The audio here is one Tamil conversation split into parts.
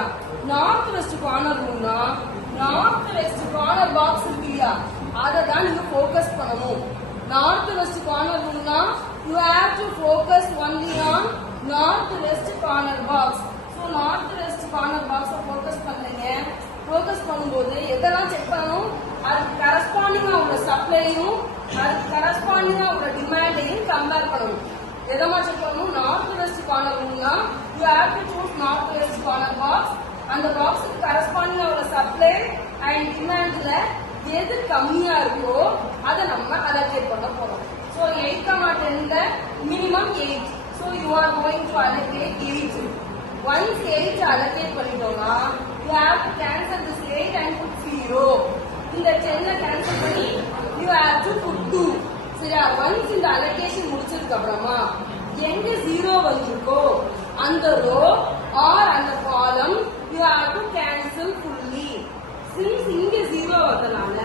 சரியா? நார்த் வெஸ்ட் கார்னர் ரூல்னா நார்த் வெஸ்ட் கார்னர் பாக்ஸ் இருக்கு இல்லையா, அதை தான் நீங்க ஃபோக்கஸ் பண்ணணும். நார்த் வெஸ்ட் கார்னர் ரூல்னா you have to focus only on north west corner box. So north west corner பாக்ஸை ஃபோக்கஸ் பண்ணுங்க. ஃபோக்கஸ் பண்ணும்போது எதெல்லாம் செக் பண்ணணும், அதுக்கு கரஸ்பாண்டிங்கா உள்ள சப்ளையும் அதுக்கு கரஸ்பாண்டிங்கா உள்ள டிமாண்டையும் கம்பேர் பண்ணணும். எதமா செக் பண்ணணும், நார்த் வெஸ்ட் கார்னர் ரூல்னா you have to choose north west corner box. அந்த பாக்ஸுக்கு கரஸ்பாண்டிங்கா உள்ள சப்ளை அண்ட் டிமாண்ட்ல எது கம்மியா இருக்கோ அதை நம்ம அலோகேட் பண்ண போறோம். ஸோ 8,10ல minimum 8. So you are going to allocate 8. Once 8 allocate பண்ணிட்டோம்னா you have to cancel this 8 and put 0. இந்த 10 கேன்சல் பண்ணி யூ ஹேவ் டு புட் 2. சரியா? ஒன்ஸ் இந்த அலோகேஷன் முடிச்சதுக்கு அப்புறமா எங்க 0 வந்திருக்கோ அந்த ரோ ஆர் அந்த column you have to cancel fully. Since இங்க 0 வந்தனால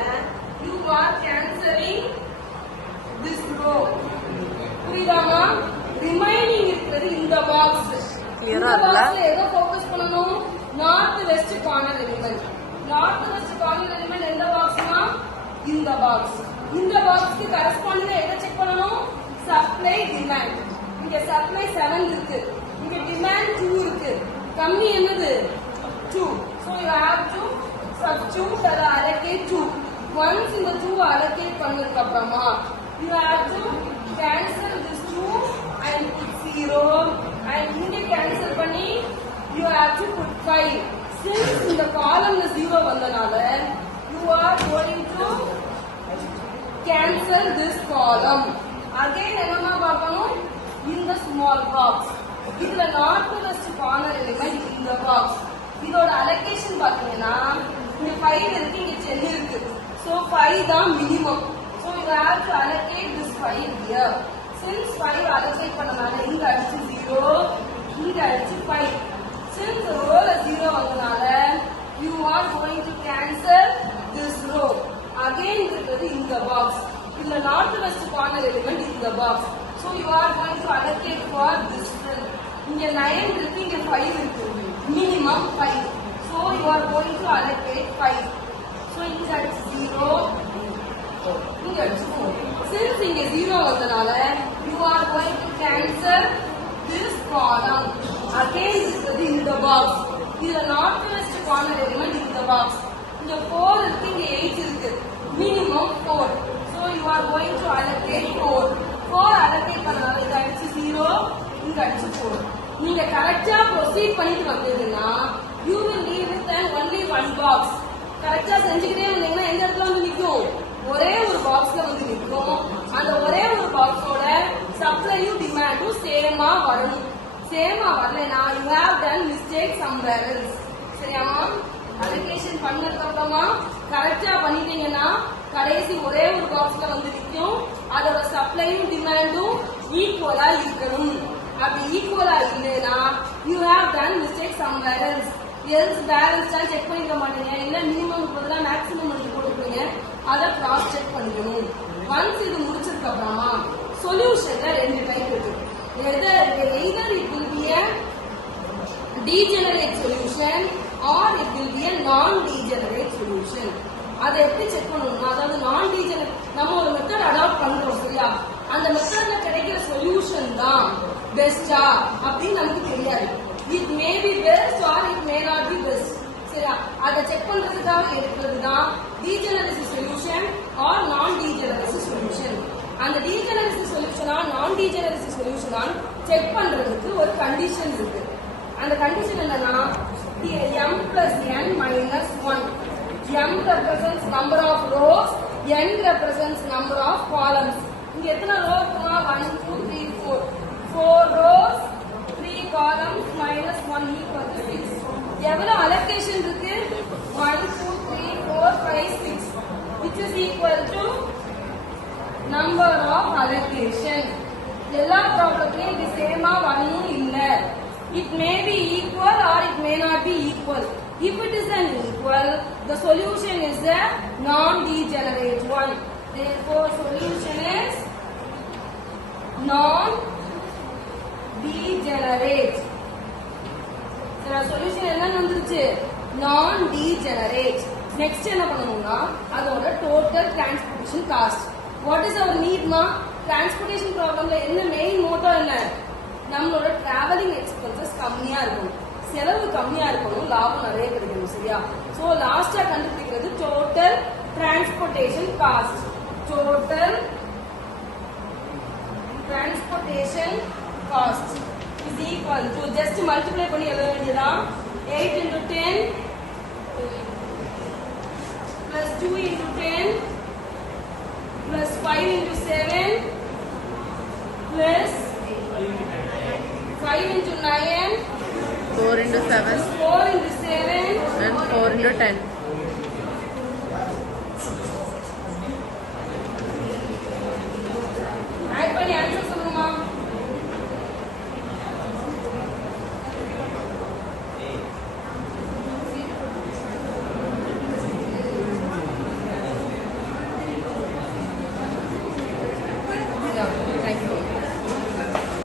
you are cancelling this row. புரியுதாமா? ரிமைனிங் இருக்கிறது இந்த பாக்ஸ். இந்த பாக்ஸ்ல எதை ஃபோக்கஸ் பண்ணணும், north west corner element. North west corner element எந்த பாக்ஸ்னா இந்த பாக்ஸ். இந்த பாக்ஸ்க்கு கரஸ்பாண்டிங்கா எதை செக் பண்ணணும், சப்ளை டிமாண்ட். இங்க சப்ளை 7 இருக்கு, இங்க டிமாண்ட் 2 இருக்கு. கம்மி என்னது 2. So you have to substitute or allocate 2. Once இந்த 2 allocate பண்ணதுக்கு அப்புறமா you have to cancel this 2 and put 0 and இங்க cancel பண்ணி you have to put 5. Since இந்த காலம்ல 0 வந்தனால you are going to cancel this column. Again என்னமா பார்க்கணும், இந்த small box. இதுல நார்த் வெஸ்ட் கார்னர் எலிமெண்ட் இந்த பாக்ஸ். இதோட அலோகேஷன் பாத்தீங்கன்னா இங்க 5 இருக்கு, இங்க 10 இருக்கு. சோ 5 தான் minimum. So you have to allocate this 5 here. Since 5 allocate பண்ணனால இங்க அடிச்சு 0, இங்க அடிச்சு 5. சின்ஸ் ரோல 0 வந்தனால you are going to cancel this row. Again இருக்கிறது இந்த பாக்ஸ். இதுல நார்த் வெஸ்ட் கார்னர் எலிமெண்ட் இந்த box. So you are going to allocate for this cell. இங்க 9 இருக்கு, இங்க 5 இருக்கு. Minimum 5. So you are going to allocate 5. So இங்க அடிச்சு 0, இங்க அடிச்சு 4. Since இங்க 0 வந்தனால you are going to cancel this column. Again இருக்கிறது இந்த box. இதுல நார்த் வெஸ்ட் கார்னர் எலிமெண்ட் இந்த box. இங்க 4 இருக்கு, இங்க 8 இருக்கு. Minimum 4. So you are going to allocate 4. 4 allocate பண்ணனால இங்க அடிச்சு 0, இங்க அடிச்சு 4. நீங்க கரெக்டா ப்ரொசீட் பண்ணிட்டு வந்தீங்கன்னா you will leave with only one box. கரெக்டா செஞ்சுக்கிட்டே இருந்தீங்கன்னா எந்த இடத்துல வந்து நிக்கும், ஒரே ஒரு பாக்ஸ்ல வந்து நிக்கும். அந்த ஒரே ஒரு பாக்ஸோட சப்ளையும் டிமாண்டும் சேமா வரணும். சேமா வரலைன்னா you have done mistake somewhere else. சரியாமா? அலோகேஷன் பண்ணதுக்கு அப்புறமா கரெக்டா பண்ணிட்டீங்கன்னா கடைசி ஒரே ஒரு பாக்ஸ்ல வந்து நிக்கும். அதோட சப்ளையும் டிமாண்டும் ஈக்குவலா இருக்கணும். அப்படி ஈக்குவலா இல்லைன்னா you have done mistake somewhere else. Else balance தான் செக் பண்ணிக்க மாட்டீங்க, இல்ல மினிமம் பதிலா மேக்ஸிமம் எடுத்து போட்டுருப்பீங்க. அதை கிராஸ் செக் பண்ணிக்கணும். ஒன்ஸ் இது முடிச்சதுக்கு அப்புறமா சொல்யூஷன்ல 2 டைப் இருக்கு. either it will be a degenerate solution or it will be a non-degenerate solution. அதை எப்படி செக் பண்ணணும்னா, அதாவது நான் டீஜெனரேட் நம்ம ஒரு மெத்தட் அடாப்ட் பண்றோம் சரியா, அந்த மெத்தட்ல கிடைக்கிற சொல்யூஷன் தான் பெஸ்டா அப்படின்னு நமக்கு தெரியாது. It may be best R it may not be best. சரியா? அதை செக் பண்றதுக்காக இருக்கிறது தான் டீஜெனரசி சொல்யூஷன் ஆர் நான் டீஜெனரசி சொல்யூஷன். அந்த டீஜெனரசி சொல்யூஷனா நான் டீஜெனரசி சொல்யூஷனா செக் பண்றதுக்கு ஒரு கண்டிஷன் இருக்கு. அந்த கண்டிஷன் என்னன்னா m plus n minus 1. m represents number of rows, n represents number of columns. இங்க எத்தனை ரோ இருக்குமா? 1 2 3 4. 4 rows 3 columns minus 1 equal to 6. எவ்வளவு அலோகேஷன் இருக்கு? 1 2 3 4 5 6, which is equal to number of allocation. எல்லா ப்ராப்ளம்லயும் இது சேமா வரணும் இல்ல. It may be equal or it may not be equal. If it is an equal, the solution is a non-degenerate one. Therefore, solution is non-degenerate. Solution என்ன வந்துருச்சு? Non degenerate. நெக்ஸ்ட் என்ன பண்ணணும்னா அதோட total transportation cost. What is our நீட்னா டிரான்ஸ்போர்டேஷன் ப்ராப்ளம்ல என்ன மெயின் மோட்டோ என்ன? நம்மளோட டிராவலிங் எக்ஸ்பென்சஸ் கம்மியா இருக்கணும், செலவு கம்மியா இருக்கணும், லாபம் நிறைய கிடைக்கணும். சரியா? சோ லாஸ்டா கண்டுபிடிக்கிறது total transportation cost. Total transportation cost is equal to just multiply பண்ணி எழுத வேண்டியதா 8 into 10 plus 2 into 10 plus 5 into 7 plus 5 into 9 4 into 7 4 into 7 and 4 into 10.